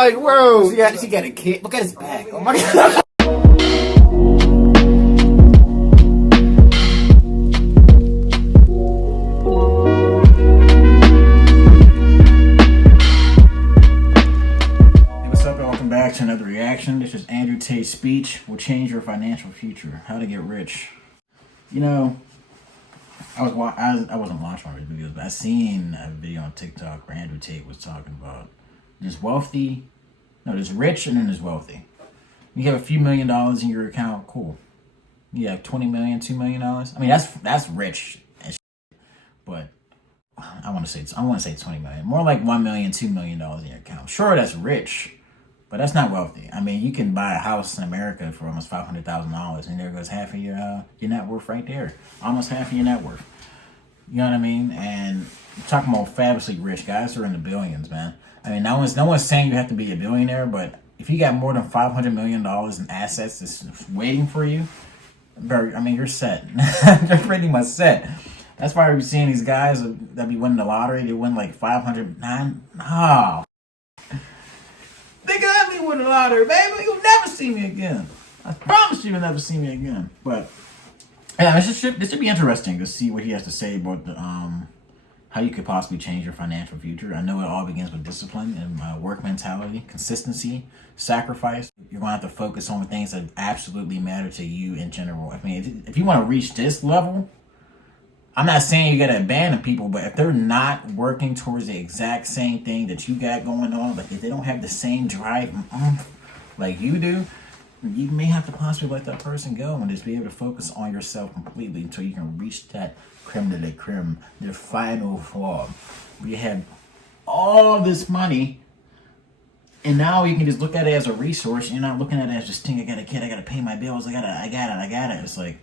like, bro, yeah, she got a kid. Look at his back. Oh my god. Back to another reaction. This is Andrew Tate's speech will change your financial future. How to get rich. You know, I wasn't watching all these videos, but I seen a video on TikTok where Andrew Tate was talking about there's rich and then there's wealthy. You have a few $1 million in your account, cool. You have 20 million, $2 million. I mean, that's rich as shit. But I want to say 20 million. More like $1 million, $2 million in your account. Sure, that's rich. But that's not wealthy. I mean, you can buy a house in America for almost $500,000, and there goes half of your net worth right there. Almost half of your net worth. You know what I mean? And you're talking about fabulously rich guys who are in the billions, man. I mean, no one's saying you have to be a billionaire, but if you got more than $500 million in assets that's waiting for you, you're set. You're pretty much set. That's why we're seeing these guys that be winning the lottery. They win like 509. No. They got me with a lottery, baby. You'll never see me again. I promise you'll never see me again. But yeah, this should be interesting to see what he has to say about how you could possibly change your financial future. I know it all begins with discipline and work mentality, consistency, sacrifice. You're gonna have to focus on things that absolutely matter to you in general. I mean, if you want to reach this level, I'm not saying you gotta abandon people, but if they're not working towards the exact same thing that you got going on, like if they don't have the same drive like you do, you may have to possibly let that person go and just be able to focus on yourself completely until you can reach that creme de la creme, the final form. You have all this money, and now you can just look at it as a resource. You're not looking at it as just think, I got a kid, I gotta pay my bills, I got it. It's like,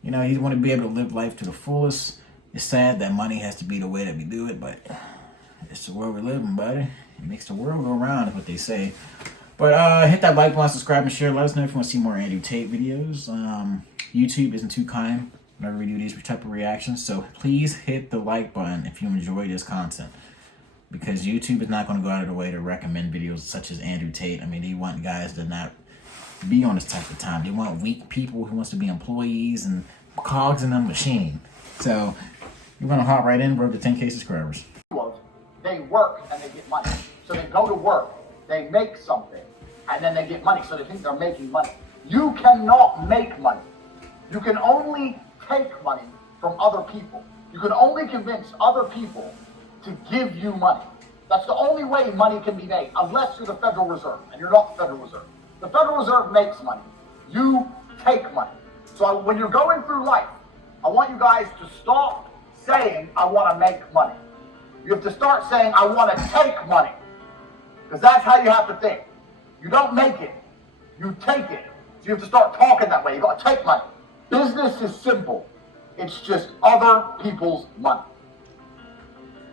you know, you want to be able to live life to the fullest. It's sad that money has to be the way that we do it, but it's the world we live in, buddy. It makes the world go round, is what they say. But hit that like button, subscribe, and share. Let us know if you want to see more Andrew Tate videos. YouTube isn't too kind whenever we do these type of reactions, so please hit the like button if you enjoy this content. Because YouTube is not going to go out of the way to recommend videos such as Andrew Tate. I mean, they want guys to not be on this type of time. They want weak people who wants to be employees and cogs in the machine. So we're gonna hop right in, bro, to 10K subscribers. They work and they get money. So they go to work, they make something, and then they get money. So they think they're making money. You cannot make money. You can only take money from other people. You can only convince other people to give you money. That's the only way money can be made, unless you're the Federal Reserve, and you're not the Federal Reserve. The Federal Reserve makes money. You take money. So when you're going through life, I want you guys to stop saying, I want to make money. You have to start saying, I want to take money. Because that's how you have to think. You don't make it. You take it. So you have to start talking that way. You got to take money. Business is simple. It's just other people's money.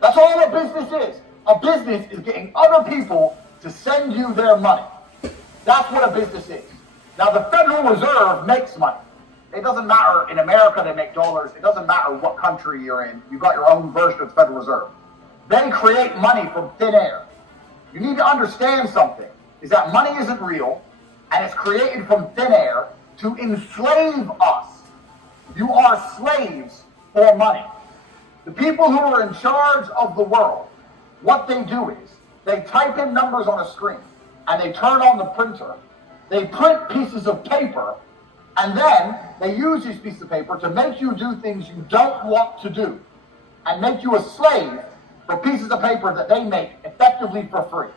That's all a business is. A business is getting other people to send you their money. That's what a business is. Now, the Federal Reserve makes money. It doesn't matter. In America, they make dollars. It doesn't matter what country you're in. You've got your own version of the Federal Reserve. They create money from thin air. You need to understand something, is that money isn't real, and it's created from thin air to enslave us. You are slaves for money. The people who are in charge of the world, what they do is, they type in numbers on a screen, and they turn on the printer, they print pieces of paper, and then they use these pieces of paper to make you do things you don't want to do, and make you a slave for pieces of paper that they make effectively for free.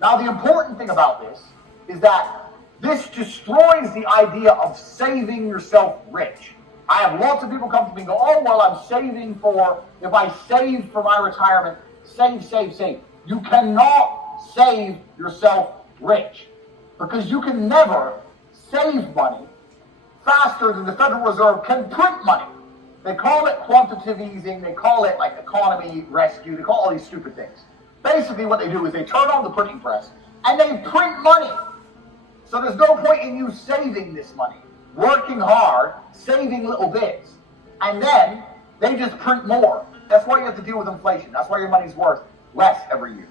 Now, the important thing about this is that this destroys the idea of saving yourself rich. I have lots of people come to me and go, oh, well, I'm saving for, if I save for my retirement, save. You cannot save yourself rich, because you can never save money faster than the Federal Reserve can print money. They call it quantitative easing, they call it like economy rescue, they call all these stupid things. Basically what they do is they turn on the printing press and they print money. So there's no point in you saving this money, working hard, saving little bits, and then they just print more. That's why you have to deal with inflation. That's why your money's worth less every year.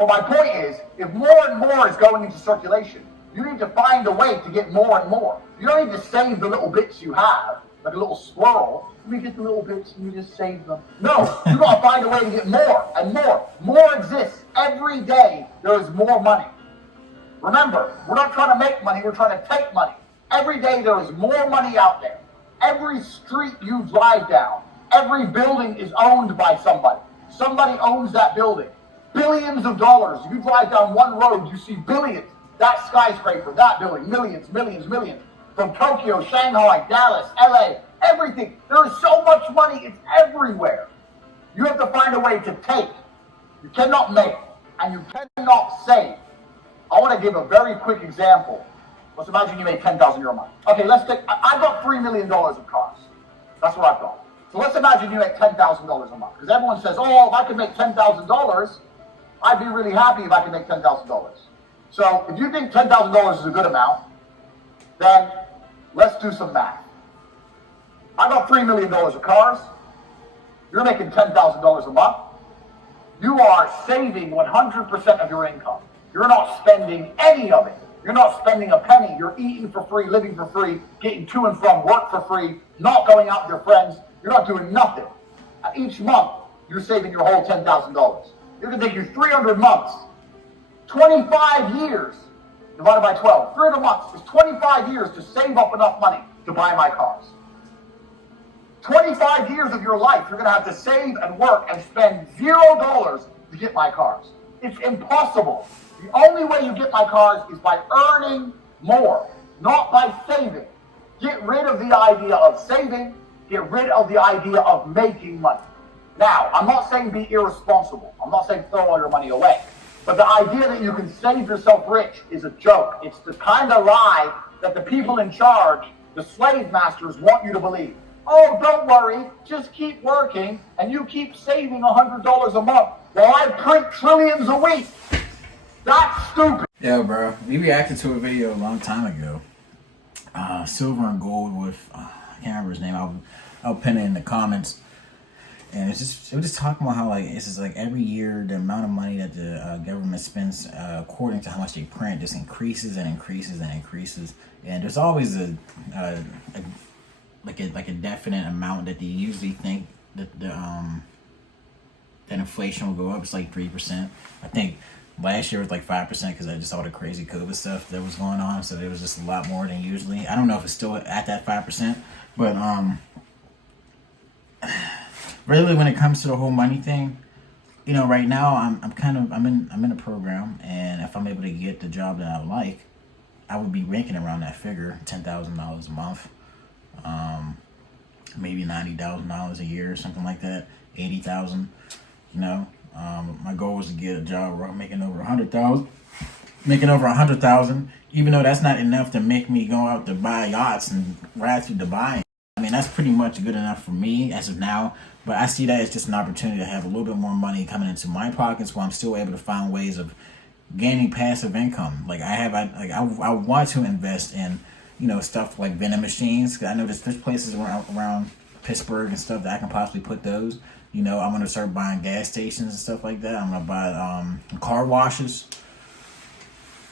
But my point is, if more and more is going into circulation, you need to find a way to get more and more. You don't need to save the little bits you have, like a little squirrel. Let me get the little bits and you just save them. No, you gotta find a way to get more and more. More exists. Every day there is more money. Remember, we're not trying to make money, we're trying to take money. Every day there is more money out there. Every street you drive down, every building is owned by somebody. Somebody owns that building. Billions of dollars. If you drive down one road, you see billions. That skyscraper, that building, millions, millions, millions. From Tokyo, Shanghai, Dallas, LA, everything. There is so much money, it's everywhere. You have to find a way to take. You cannot make, and you cannot save. I want to give a very quick example. Let's imagine you made €10,000 a month. Okay, let's take, I've got $3 million of cars. That's what I've got. So let's imagine you make $10,000 a month. Because everyone says, oh, if I could make $10,000, I'd be really happy if I could make $10,000. So if you think $10,000 is a good amount, then let's do some math. I got $3 million of cars. You're making $10,000 a month. You are saving 100% of your income. You're not spending any of it. You're not spending a penny. You're eating for free, living for free, getting to and from work for free, not going out with your friends. You're not doing nothing. Each month, you're saving your whole $10,000. It's going to take you 300 months, 25 years, divided by 12. 300 months is 25 years to save up enough money to buy my cars. 25 years of your life, you're going to have to save and work and spend $0 to get my cars. It's impossible. The only way you get my cars is by earning more, not by saving. Get rid of the idea of saving. Get rid of the idea of making money. Now, I'm not saying be irresponsible. I'm not saying throw all your money away. But the idea that you can save yourself rich is a joke. It's the kind of lie that the people in charge, the slave masters, want you to believe. Oh, don't worry. Just keep working and you keep saving $100 a month while I print trillions a week. That's stupid. Yeah, bro. We reacted to a video a long time ago. Silver and gold with, I can't remember his name. I'll pin it in the comments. And it was just talking about how like it's just like every year the amount of money that the government spends according to how much they print just increases and increases and increases. And there's always a definite amount that they usually think that that inflation will go up. It's like 3%. I think last year was like 5% because I just saw the crazy COVID stuff that was going on. So there was just a lot more than usually. I don't know if it's still at that 5%, but really when it comes to the whole money thing, you know, right now I'm in a program, and if I'm able to get the job that I like, I would be making around that figure, $10,000 a month, maybe $90,000 a year or something like that, 80,000. You know, my goal is to get a job where I'm making over 100,000, even though that's not enough to make me go out to buy yachts and ride through Dubai. I mean, that's pretty much good enough for me as of now, but I see that as just an opportunity to have a little bit more money coming into my pockets while I'm still able to find ways of gaining passive income. Like I want to invest in, you know, stuff like vending machines. 'Cause I know there's places around Pittsburgh and stuff that I can possibly put those. You know, I'm going to start buying gas stations and stuff like that. I'm going to buy car washes.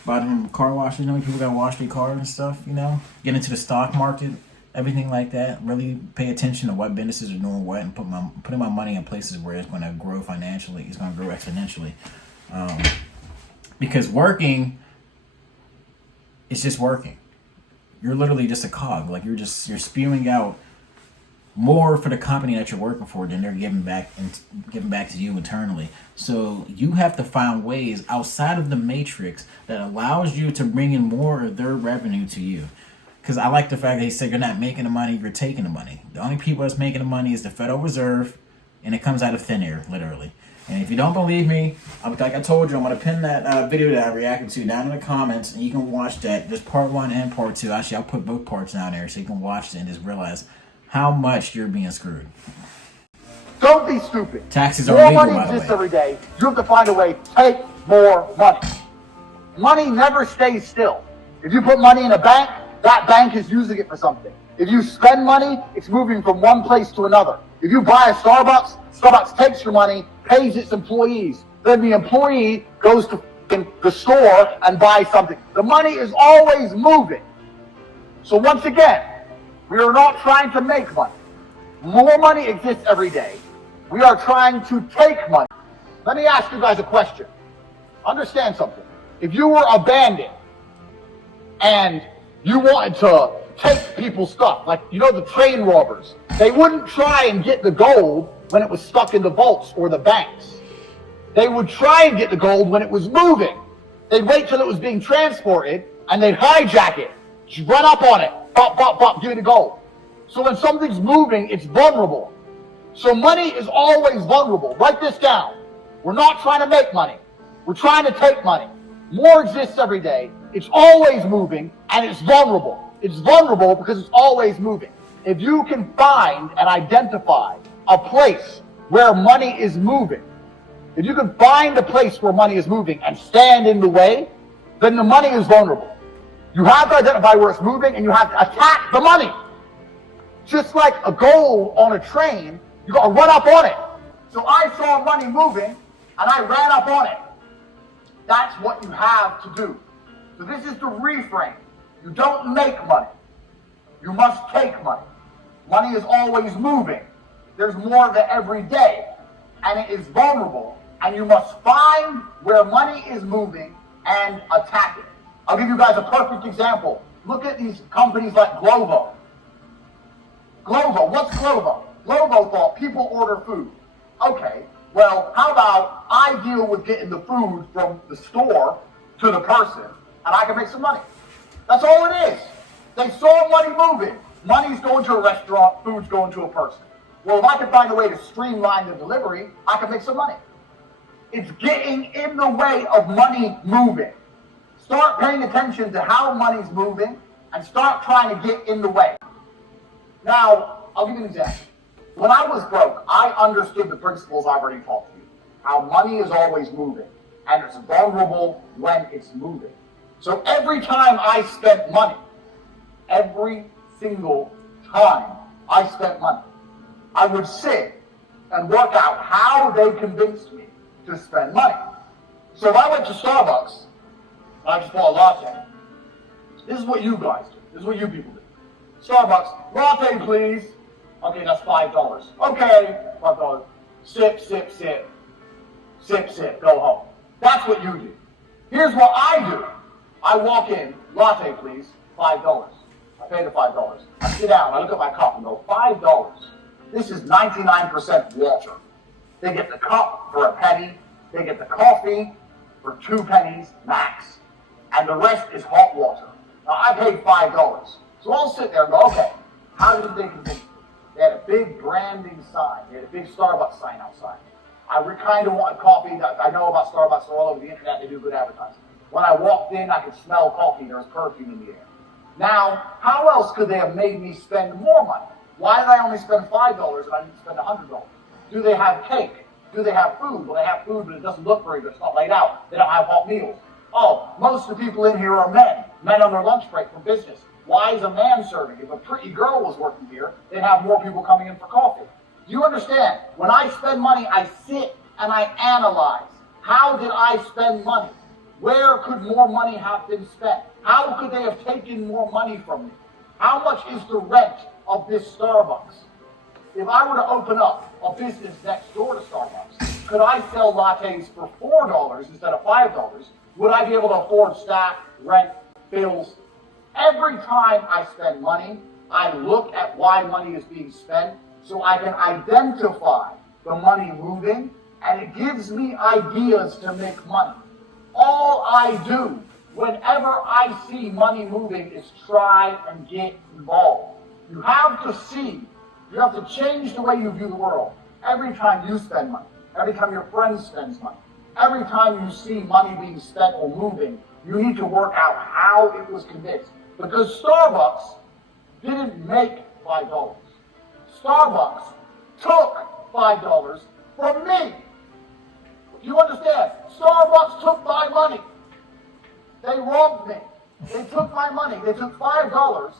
Buy them car washes. You know, people got to wash their cars and stuff, you know. Get into the stock market, everything like that. Really pay attention to what businesses are doing what, and putting my money in places where it's going to grow financially. It's going to grow exponentially. Because working, it's just working. You're literally just a cog. Like you're spewing out more for the company that you're working for than they're giving back to you internally. So you have to find ways outside of the matrix that allows you to bring in more of their revenue to you. Because I like the fact that he said you're not making the money, you're taking the money. The only people that's making the money is the Federal Reserve, and it comes out of thin air, literally. And if you don't believe me, like I told you, I'm going to pin that video that I reacted to down in the comments, and you can watch that. There's part 1 and part 2. Actually, I'll put both parts down there so you can watch it and just realize how much you're being screwed. Don't be stupid. Taxes are legal, more money by the exists way. every day. You have to find a way to take more money. Money never stays still. If you put money in a bank, that bank is using it for something. If you spend money, it's moving from one place to another. If you buy a Starbucks takes your money, pays its employees. then the employee goes to the store and buys something. The money is always moving. So once again, we are not trying to make money. More money exists every day. We are trying to take money. Let me ask you guys a question. Understand something. If you were a bandit and you wanted to take people's stuff, like, you know, the train robbers, they wouldn't try and get the gold when it was stuck in the vaults or the banks. They would try and get the gold when it was moving. They'd wait till it was being transported and they'd hijack it, run up on it, pop, pop, pop, give me the gold. So when something's moving, it's vulnerable. So money is always vulnerable. Write this down. We're not trying to make money. We're trying to take money. More exists every day. It's always moving, and it's vulnerable. It's vulnerable because it's always moving. If you can find and identify a place where money is moving, if you can find a place where money is moving and stand in the way, then the money is vulnerable. You have to identify where it's moving, and you have to attack the money. Just like a goal on a train, you got to run up on it. So I saw money moving, and I ran up on it. That's what you have to do. So this is the reframe. You don't make money. You must take money. Money is always moving. There's more of it every day, and it is vulnerable. And you must find where money is moving and attack it. I'll give you guys a perfect example. Look at these companies like Glovo. Glovo, what's Glovo? Glovo thought people order food. Okay, well, how about I deal with getting the food from the store to the person, and I can make some money. That's all it is. They saw money moving. Money's going to a restaurant, food's going to a person. Well, if I can find a way to streamline the delivery, I can make some money. It's getting in the way of money moving. Start paying attention to how money's moving and start trying to get in the way. Now, I'll give you an example. When I was broke, I understood the principles I've already taught you. How money is always moving, and it's vulnerable when it's moving. So every time I spent money, every single time I spent money, I would sit and work out how they convinced me to spend money. So if I went to Starbucks, I just bought a latte. This is what you guys do. This is what you people do. Starbucks, latte please. Okay, that's $5. Okay, $5. Sip, sip, sip. Sip, sip, go home. That's what you do. Here's what I do. I walk in, latte please, $5. I pay the $5. I sit down, I look at my cup and go, $5. This is 99% water. They get the cup for a penny. They get the coffee for 2 pennies max. And the rest is hot water. Now, I paid $5. So I'll sit there and go, okay, how did they convince me? They had a big branding sign. They had a big Starbucks sign outside. I kind of wanted coffee. I know about Starbucks. They're all over the internet. They do good advertising. When I walked in, I could smell coffee. There was perfume in the air. Now, how else could they have made me spend more money? Why did I only spend $5 and I didn't spend $100? Do they have cake? Do they have food? Well, they have food, but it doesn't look very good. It's not laid out. They don't have hot meals. Oh, most of the people in here are men. Men on their lunch break from business. Why is a man serving? If a pretty girl was working here, they'd have more people coming in for coffee. Do you understand? When I spend money, I sit and I analyze. How did I spend money? Where could more money have been spent? How could they have taken more money from me? How much is the rent of this Starbucks? If I were to open up a business next door to Starbucks, could I sell lattes for $4 instead of $5? Would I be able to afford staff, rent, bills? Every time I spend money, I look at why money is being spent so I can identify the money moving, and it gives me ideas to make money. All I do whenever I see money moving is try and get involved. You have to see, you have to change the way you view the world. Every time you spend money, every time your friend spends money, every time you see money being spent or moving, you need to work out how it was convinced. Because Starbucks didn't make $5. Starbucks took $5 from me. Do you understand? Starbucks took my money. They robbed me. They took my money. They took $5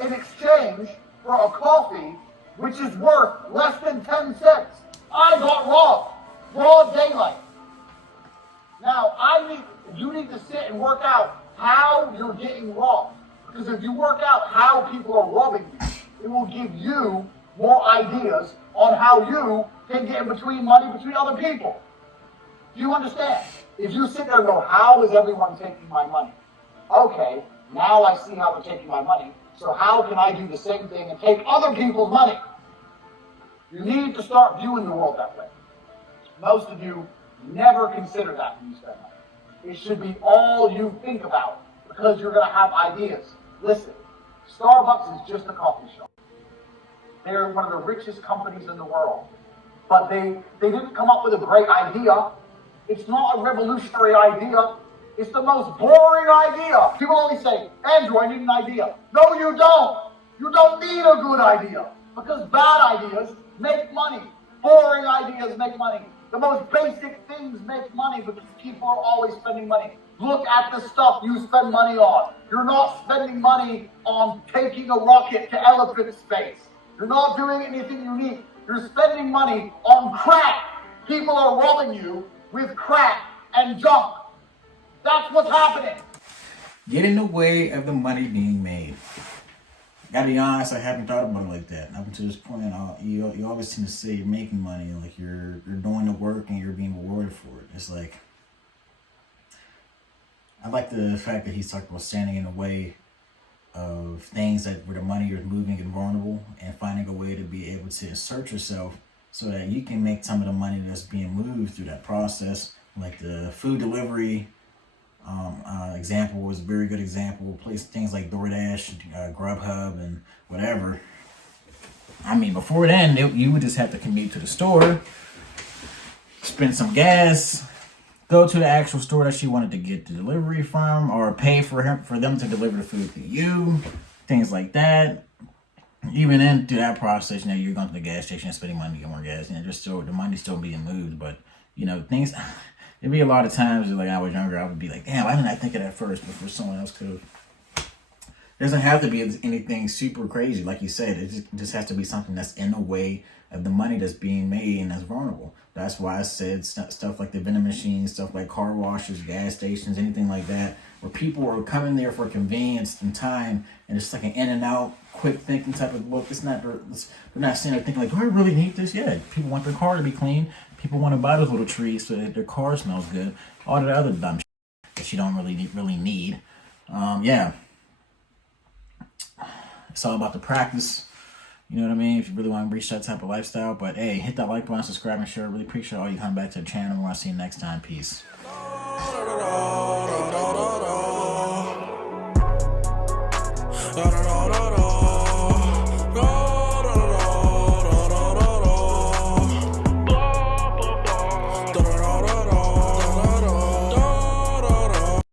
in exchange for a coffee which is worth less than 10 cents. I got robbed. Broad daylight. Now, you need to sit and work out how you're getting robbed. Because if you work out how people are robbing you, it will give you more ideas on how you can get in between money between other people. Do you understand? If you sit there and go, how is everyone taking my money? Okay, now I see how they're taking my money. So how can I do the same thing and take other people's money? You need to start viewing the world that way. Most of you never consider that when you spend money. It should be all you think about because you're going to have ideas. Listen, Starbucks is just a coffee shop. They're one of the richest companies in the world. But they didn't come up with a great idea. It's not a revolutionary idea. It's the most boring idea. People always say, Andrew, I need an idea. No, you don't. You don't need a good idea. Because bad ideas make money. Boring ideas make money. The most basic things make money because people are always spending money. Look at the stuff you spend money on. You're not spending money on taking a rocket to elephant space. You're not doing anything unique. You're spending money on crack. People are robbing you with crack and junk. That's what's happening. Get in the way of the money being made. Gotta be honest, I haven't thought about it like that. Up until this point, you always seem to say you're making money, like you're doing the work and you're being rewarded for it. It's like, I like the fact that he's talking about standing in the way of things that where the money is moving and vulnerable, and finding a way to be able to insert yourself so that you can make some of the money that's being moved through that process. Like the food delivery example was a very good example. Place things like DoorDash, Grubhub, and whatever. I mean, before then, you would just have to commute to the store, spend some gas, go to the actual store that you wanted to get the delivery from, or pay for them to deliver the food to you, things like that. Even then, through that process, you're going to the gas station and spending money to get more gas. Just still the money's still being moved, but things. There'd be a lot of times, like I was younger, I would be like, damn, why didn't I think of that first before someone else could have? It doesn't have to be anything super crazy, like you said. It just has to be something that's in the way of the money that's being made and that's vulnerable. That's why I said stuff like the vending machines, stuff like car washes, gas stations, anything like that, where people are coming there for convenience and time, and it's like an in and out, quick thinking type of look. They're not sitting there thinking like, do I really need this? Yeah, people want their car to be clean. People want to buy those little trees so that their car smells good. All the other dumb shit that you don't really need. Yeah. It's all about the practice. You know what I mean? If you really want to reach that type of lifestyle. But hey, hit that like button, subscribe, and share. Really appreciate all you coming back to the channel. I'll see you next time. Peace. Da, da, da.